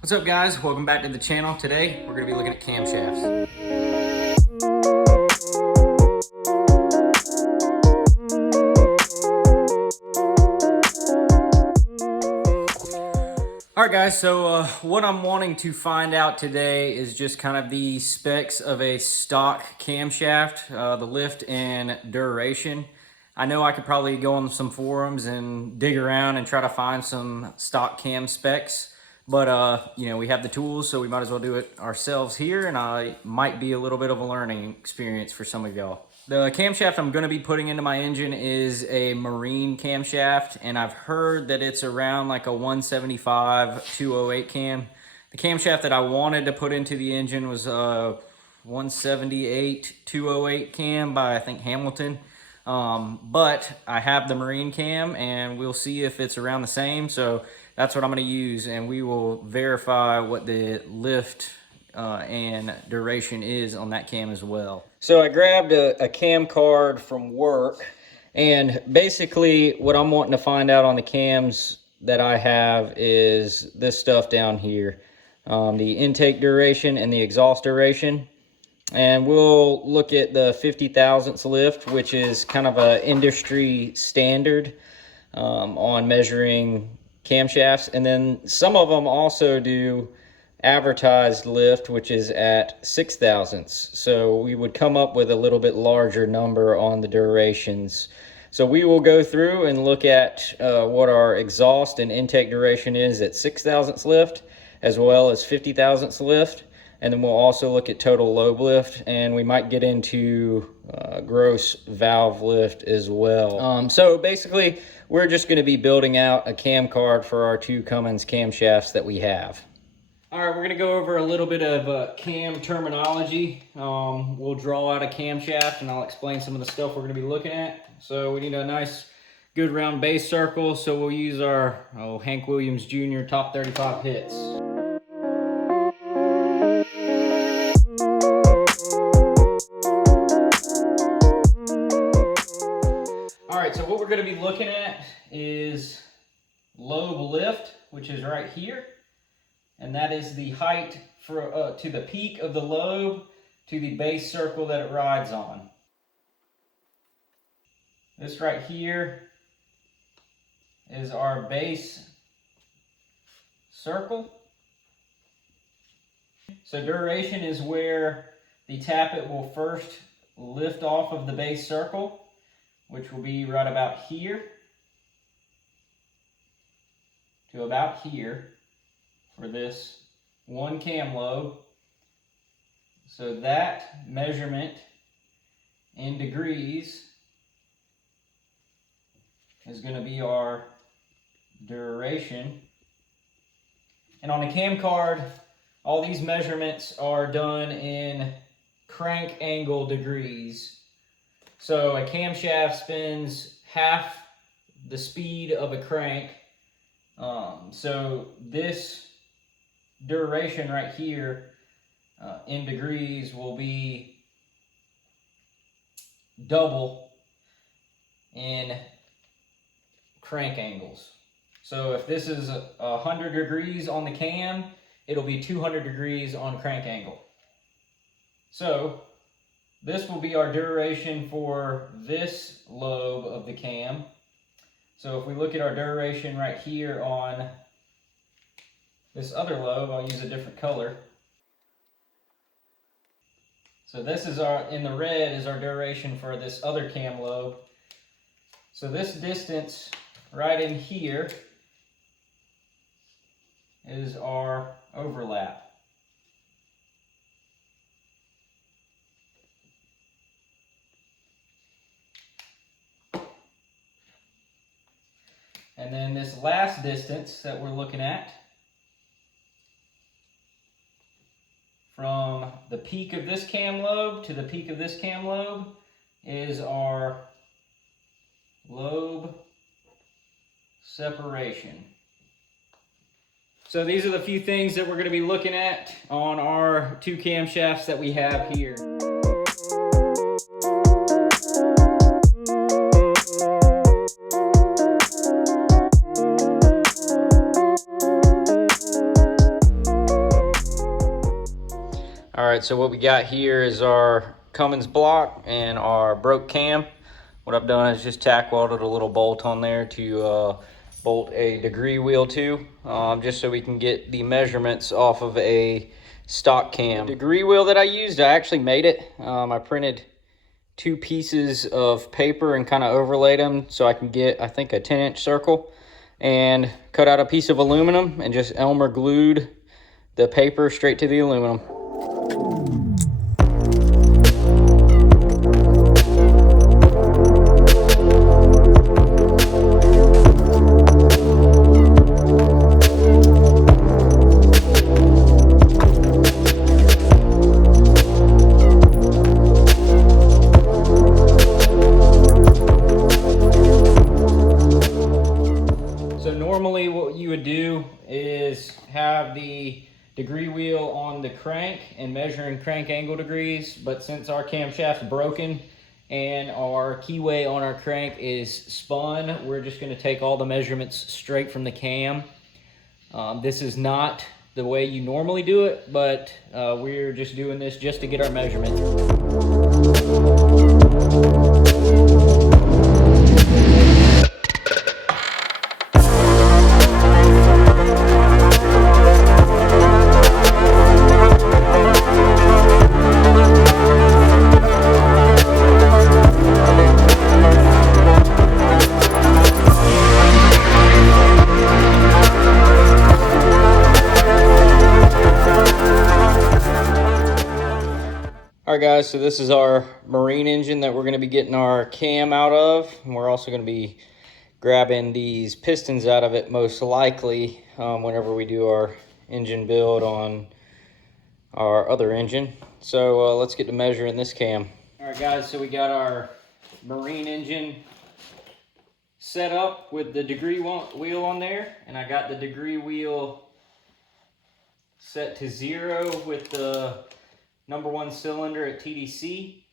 What's up, guys? Welcome back to the channel. Today we're going to be looking at camshafts. Alright guys, so what I'm wanting to find out today is just kind of the specs of a stock camshaft, the lift and duration. I know I could probably go on some forums and dig around and try to find some stock cam specs. But, you know, we have the tools, so we might as well do it ourselves here, and I might be a little bit of a learning experience for some of y'all. The camshaft I'm going to be putting into my engine is a marine camshaft, and I've heard that it's around like a 175 208 cam. The camshaft that I wanted to put into the engine was a 178 208 cam by, I think, Hamilton. But I have the marine cam, and we'll see if it's around the same. So that's what I'm going to use, and we will verify what the lift and duration is on that cam as well. So I grabbed a cam card from work, and basically what I'm wanting to find out on the cams that I have is this stuff down here, the intake duration and the exhaust duration. And we'll look at the 50 thousandths lift, which is kind of an industry standard on measuring camshafts. And then some of them also do advertised lift, which is at 6 thousandths. So we would come up with a little bit larger number on the durations. So we will go through and look at what our exhaust and intake duration is at 6 thousandths lift, as well as 50 thousandths lift. And then we'll also look at total lobe lift, and we might get into gross valve lift as well. So basically, we're just going to be building out a cam card for our two Cummins camshafts that we have. All right, we're going to go over a little bit of cam terminology. We'll draw out a camshaft, and I'll explain some of the stuff we're going to be looking at. So we need a nice, good round base circle. So we'll use our Hank Williams Jr. top 35 hits. So what we're going to be looking at is lobe lift, which is right here, and that is the height to the peak of the lobe to the base circle that it rides on. This right here is our base circle. So duration is where the tappet will first lift off of the base circle, which will be right about here to about here for this one cam lobe. So that measurement in degrees is going to be our duration. And on a cam card, all these measurements are done in crank angle degrees. So a camshaft spins half the speed of a crank. So this duration right here in degrees will be double in crank angles. So if this is 100 degrees on the cam, it'll be 200 degrees on crank angle. So this will be our duration for this lobe of the cam. So if we look at our duration right here on this other lobe, I'll use a different color. So this is in the red is our duration for this other cam lobe. So this distance right in here is our overlap. And then this last distance that we're looking at, from the peak of this cam lobe to the peak of this cam lobe, is our lobe separation. So these are the few things that we're going to be looking at on our two camshafts that we have here. All right, so what we got here is our Cummins block and our broke cam. What I've done is just tack welded a little bolt on there to bolt a degree wheel to, just so we can get the measurements off of a stock cam. The degree wheel that I used, I actually made it. I printed 2 pieces of paper and kind of overlaid them so I can get, I think, a 10-inch circle, and cut out a piece of aluminum and just Elmer glued the paper straight to the aluminum. Normally what you would do is have the degree wheel on the crank and measure in crank angle degrees, but since our camshaft's broken and our keyway on our crank is spun, we're just going to take all the measurements straight from the cam. This is not the way you normally do it, but we're just doing this just to get our measurement. Alright guys, so this is our marine engine that we're going to be getting our cam out of, and we're also going to be grabbing these pistons out of it most likely whenever we do our engine build on our other engine. So let's get to measuring this cam. Alright guys, so we got our marine engine set up with the degree wheel on there, and I got the degree wheel set to 0 with the number 1 cylinder at TDC,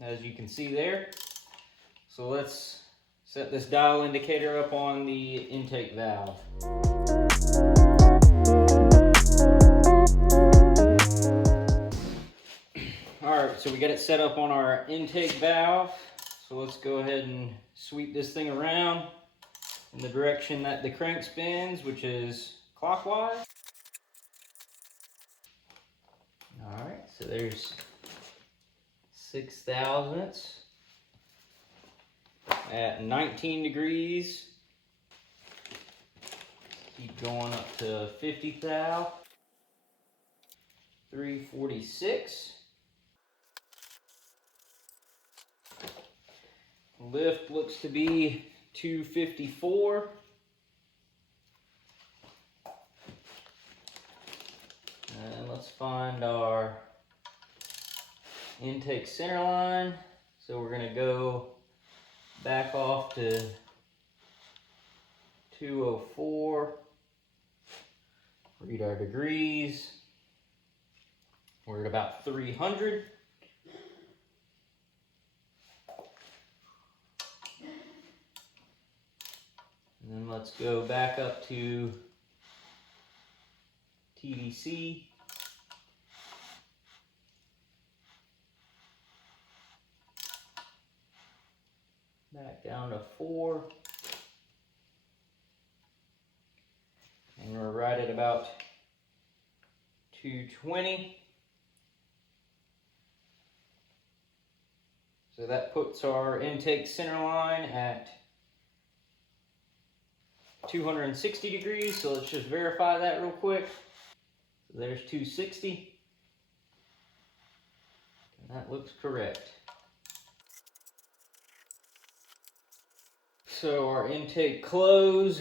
as you can see there. So let's set this dial indicator up on the intake valve. Alright, so we got it set up on our intake valve. So let's go ahead and sweep this thing around in the direction that the crank spins, which is clockwise. Alright, so there's 6 thousandths at 19 degrees. Keep going up to 50 thou. 346. Lift looks to be 254. And let's find our intake center line. So we're going to go back off to 204. Read our degrees. We're at about 300. And then let's go back up to TDC. Back down to 4. And we're right at about 220. So that puts our intake center line at 260 degrees. So let's just verify that real quick. So there's 260. And that looks correct. So our intake close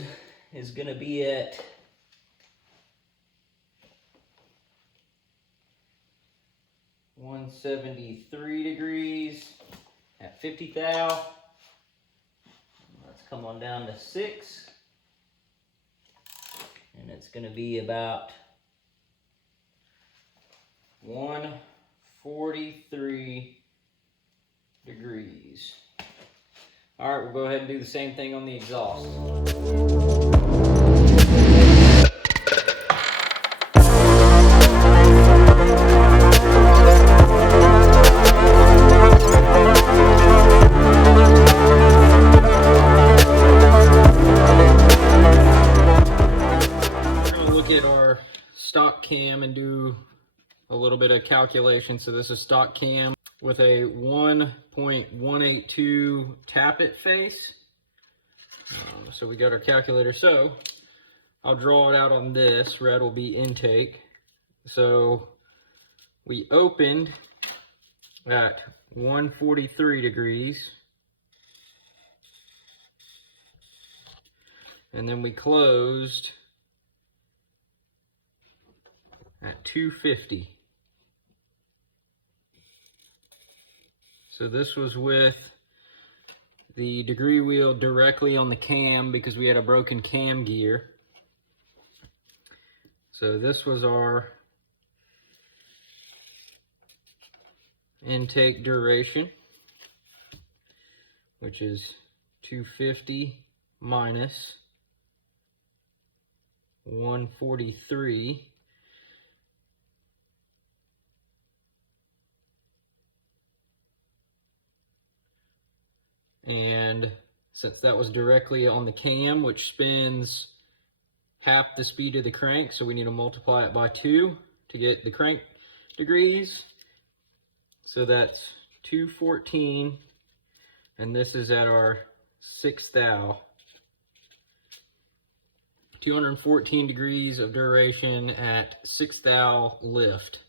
is going to be at 173 degrees at 50 thou. Let's come on down to 6. And it's going to be about 143 degrees. All right, we'll go ahead and do the same thing on the exhaust. at our stock cam and do a little bit of calculation. So this is stock cam with a 1.182 tappet face. So we got our calculator. So I'll draw it out on this. Red will be intake. So we opened at 143 degrees. And then we closed at 250. So this was with the degree wheel directly on the cam because we had a broken cam gear. So this was our intake duration, which is 250 minus 143. And since that was directly on the cam, which spins half the speed of the crank, so we need to multiply it by 2 to get the crank degrees. So that's 214, and this is at our 6th thou. 214 degrees of duration at 6th thou lift.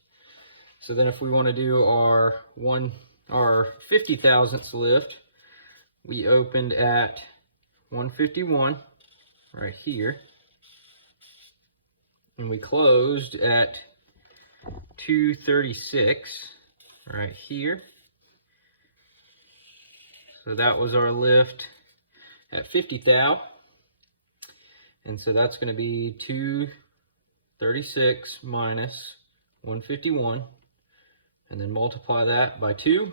So then if we want to do our 50 thousandths lift, we opened at 151 right here, and we closed at 236 right here. So that was our lift at 50 thou. And so that's going to be 236 minus 151, and then multiply that by 2,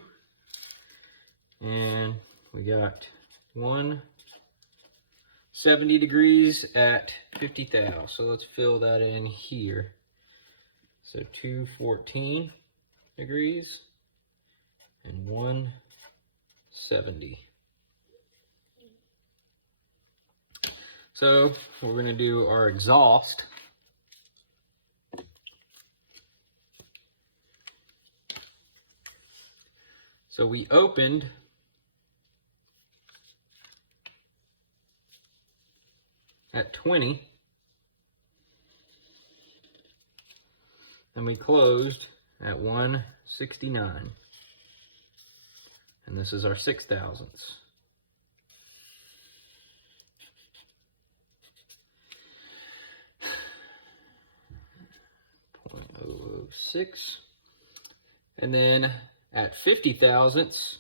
and we got 170 degrees at 50 thou. So let's fill that in here. So 214 degrees and 170. So we're going to do our exhaust. So we opened at 20, and we closed at 169, and this is our 6 thousandths. .006, and then at 50 thousandths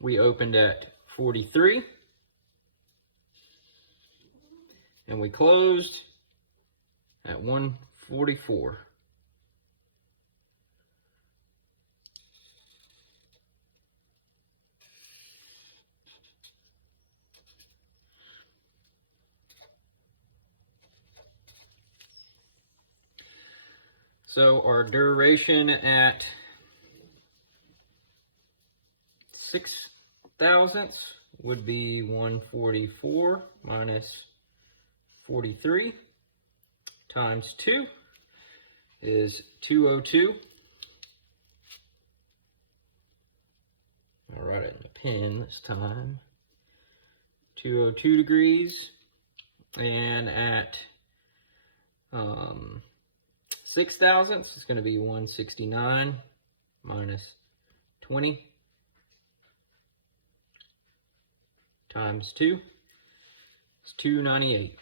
we opened at 43, and we closed at 144. So our duration at 6 thousandths would be 144 minus 43 times 2 is 202. I'll write it in a pen this time. 202 degrees, and at 6 thousandths, it's going to be 169 minus 20 times 2. It's 298.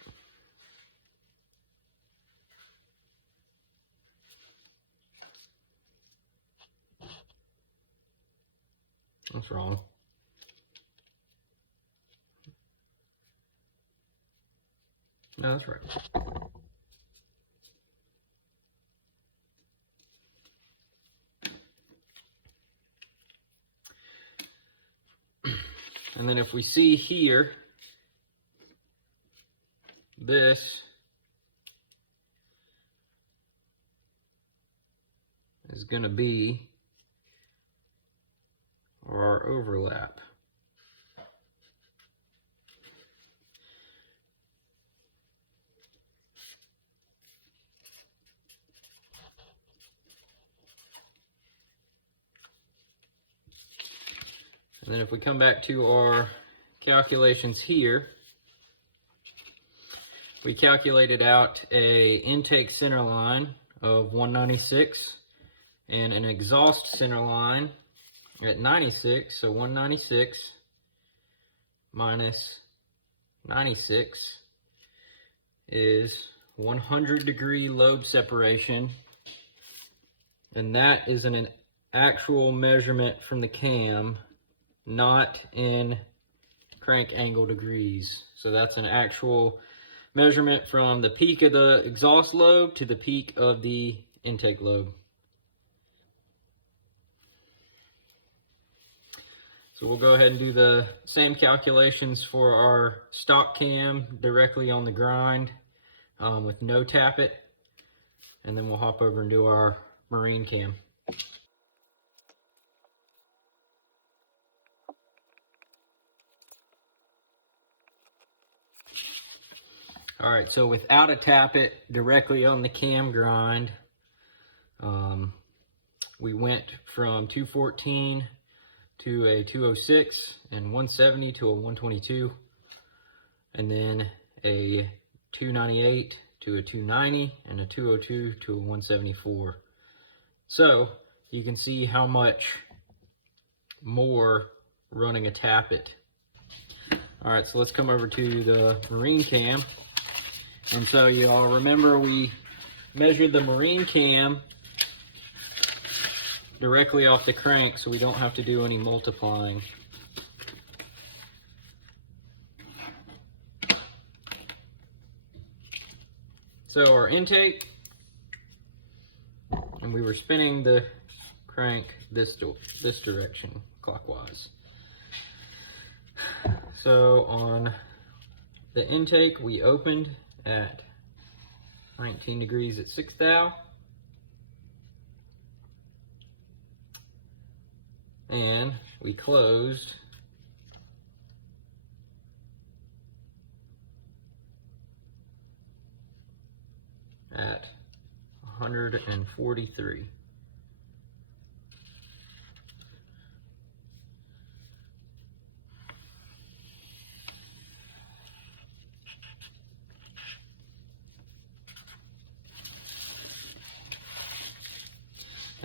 That's wrong. No, that's right. And then if we see here, this is going to be our overlap. And then if we come back to our calculations here, we calculated out a intake center line of 196 and an exhaust center line at 96. So 196 minus 96 is 100-degree lobe separation. And that is an actual measurement from the cam, not in crank angle degrees. So that's an actual measurement from the peak of the exhaust lobe to the peak of the intake lobe. So we'll go ahead and do the same calculations for our stock cam directly on the grind with no tappet, and then we'll hop over and do our marine cam. All right, so without a tappet directly on the cam grind, we went from 214 to a 206 and 170 to a 122, and then a 298 to a 290 and a 202 to a 174. So you can see how much more running a tappet. All right, so let's come over to the marine cam. And so you all remember we measured the marine cam directly off the crank, so we don't have to do any multiplying. So our intake, and we were spinning the crank this direction, clockwise. So on the intake, we opened at 19 degrees at 6 thou. And we closed at 143.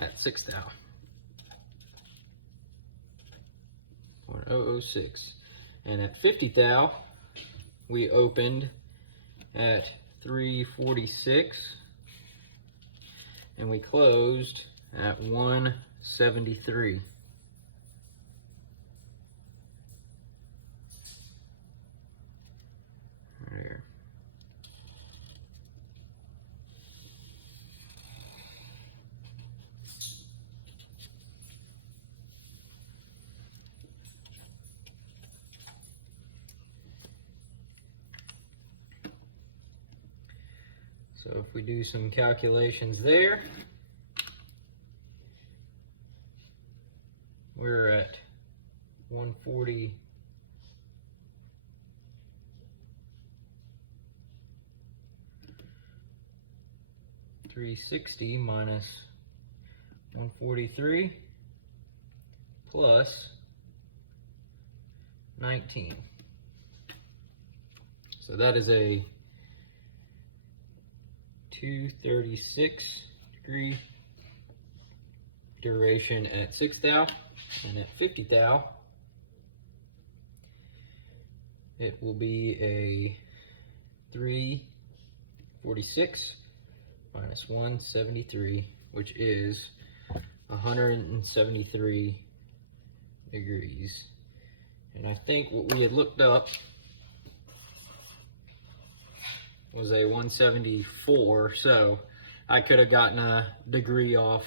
At 6 thou. 1006. And at 50 thou, we opened at 346 and we closed at 173. There. So if we do some calculations there, we're at 140. 360 minus 143 plus 19. So that is a 236 degree duration at 6 thou, and at 50 thou it will be a 346 minus 173, which is 173 degrees. And I think what we had looked up was a 174, so I could have gotten a degree off.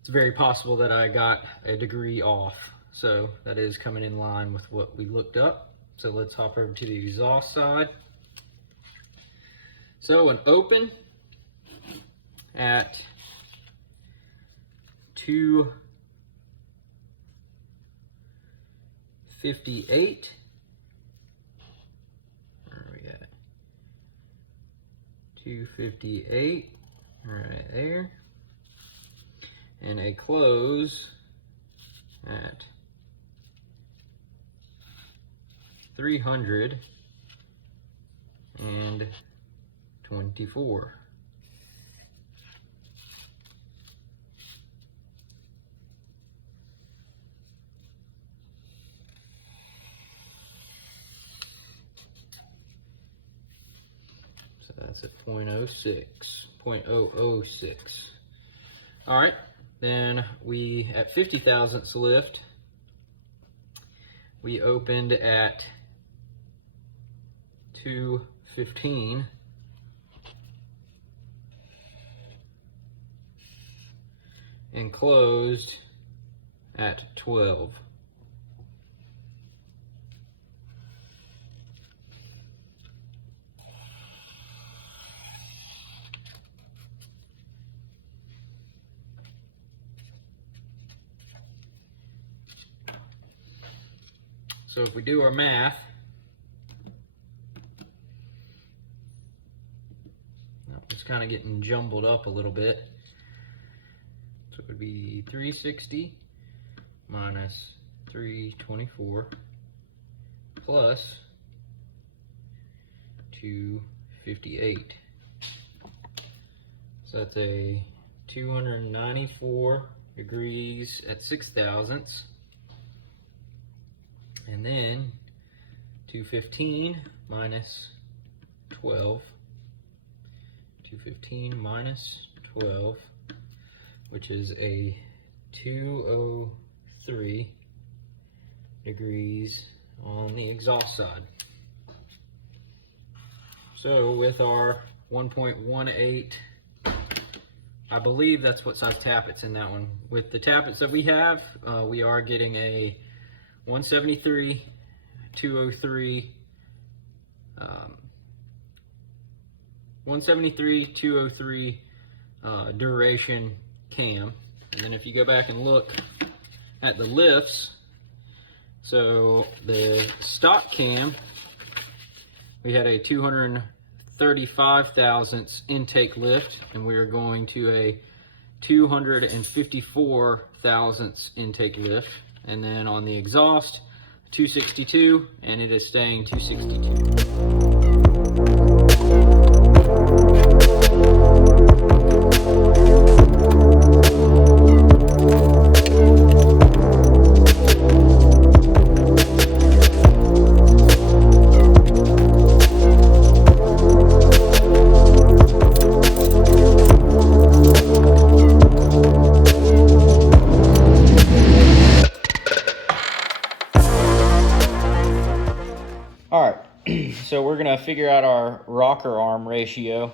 It's very possible that I got a degree off, so that is coming in line with what we looked up. So let's hop over to the exhaust side. So an open at 258. Where are we at? 258, right there. And a close at 324. So that's at 0.06. All right, then we, at 50 thousandths lift, we opened at 215 and closed at 12. So if we do our math, it's kind of getting jumbled up a little bit. So it would be 360 minus 324 plus 258. So that's a 294 degrees at 6 thousandths. And then 215 minus 12. 215 minus 12, which is a 203 degrees on the exhaust side. So with our 1.18, I believe that's what size tappet's in that one. With the tappets that we have, we are getting a 173, 203, 173, 203 duration cam. And then if you go back and look at the lifts, so the stock cam, we had a 235 thousandths intake lift, and we are going to a 254 thousandths intake lift. And then on the exhaust, 262, and it is staying 262. All right, so we're gonna figure out our rocker arm ratio.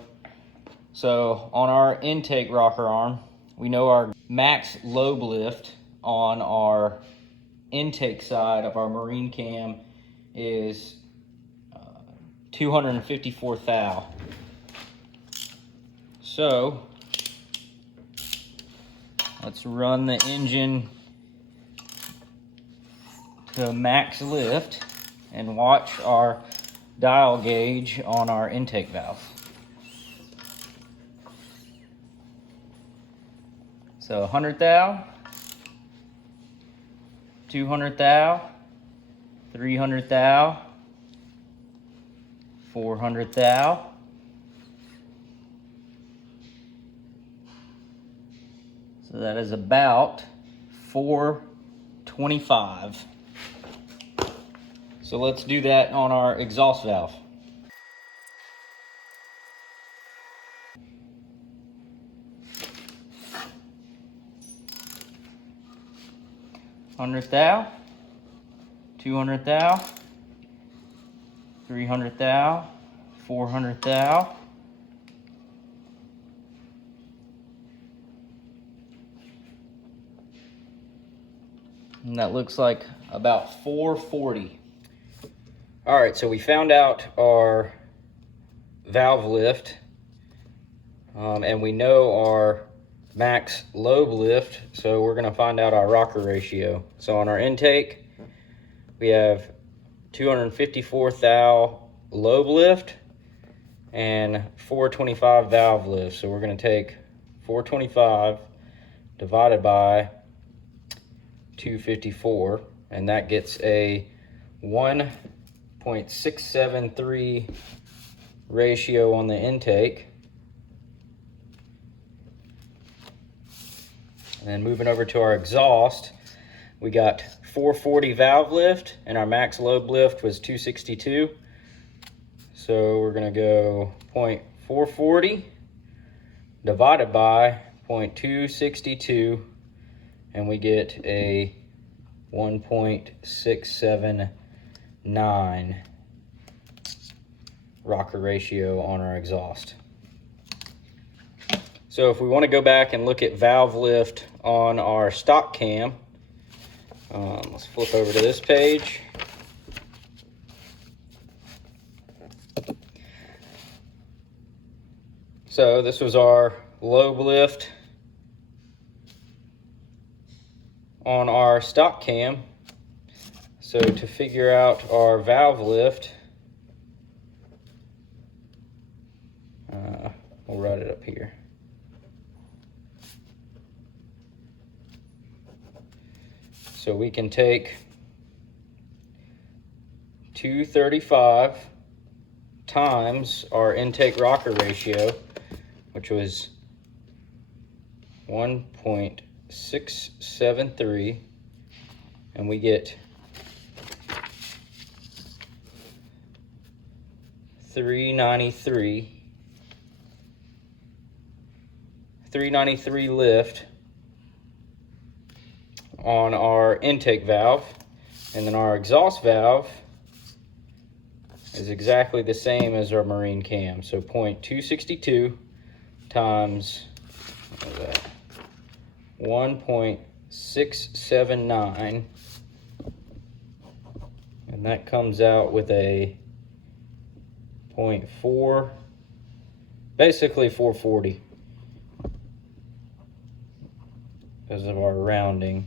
So on our intake rocker arm, we know our max lobe lift on our intake side of our marine cam is 254 thou. So let's run the engine to max lift and watch our dial gauge on our intake valve. So 100 thou, 200 thou, 300 thou, 400 thou, so that is about 425. So let's do that on our exhaust valve. Hundred thou, 200 thou, 300 thou, 400 thou. And that looks like about 440. All right, so we found out our valve lift, and we know our max lobe lift, so we're gonna find out our rocker ratio. So on our intake, we have 254 thou lobe lift and 425 valve lift. So we're gonna take 425 divided by 254, and that gets a 1.673 ratio on the intake. And then moving over to our exhaust, we got 440 valve lift, and our max lobe lift was 262. So we're gonna go 0.440 divided by 0.262, and we get a 1.679 rocker ratio on our exhaust. So if we want to go back and look at valve lift on our stock cam, let's flip over to this page. So this was our lobe lift on our stock cam. So to figure out our valve lift, we'll write it up here. So we can take 235 times our intake rocker ratio, which was 1.673, and we get 393 lift on our intake valve. And then our exhaust valve is exactly the same as our marine cam. So 0.262 times 1.679, and that comes out with a 0.4, basically 440 because of our rounding.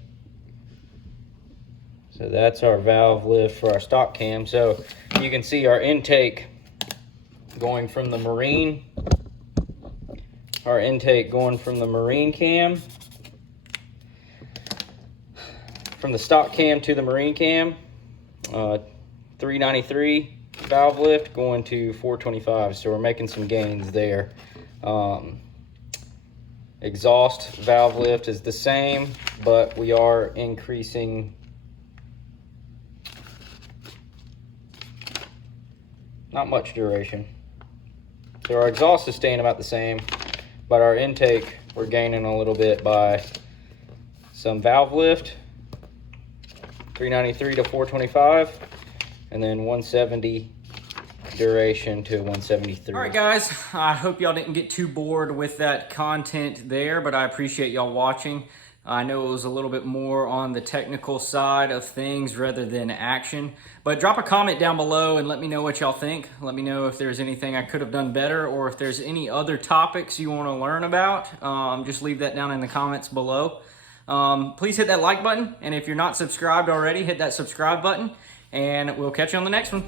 So that's our valve lift for our stock cam. So you can see our intake going from the marine, cam, from the stock cam to the marine cam, 393 valve lift going to 425. So we're making some gains there. Exhaust valve lift is the same, but we are increasing not much duration. So our exhaust is staying about the same, but our intake, we're gaining a little bit by some valve lift, 393 to 425, and then 170 duration to 173. All right, guys, I hope y'all didn't get too bored with that content there, but I appreciate y'all watching. I know it was a little bit more on the technical side of things rather than action, but drop a comment down below and let me know what y'all think. Let me know if there's anything I could have done better, or if there's any other topics you want to learn about. Just leave that down in the comments below. Please hit that like button, and if you're not subscribed already, hit that subscribe button, and we'll catch you on the next one.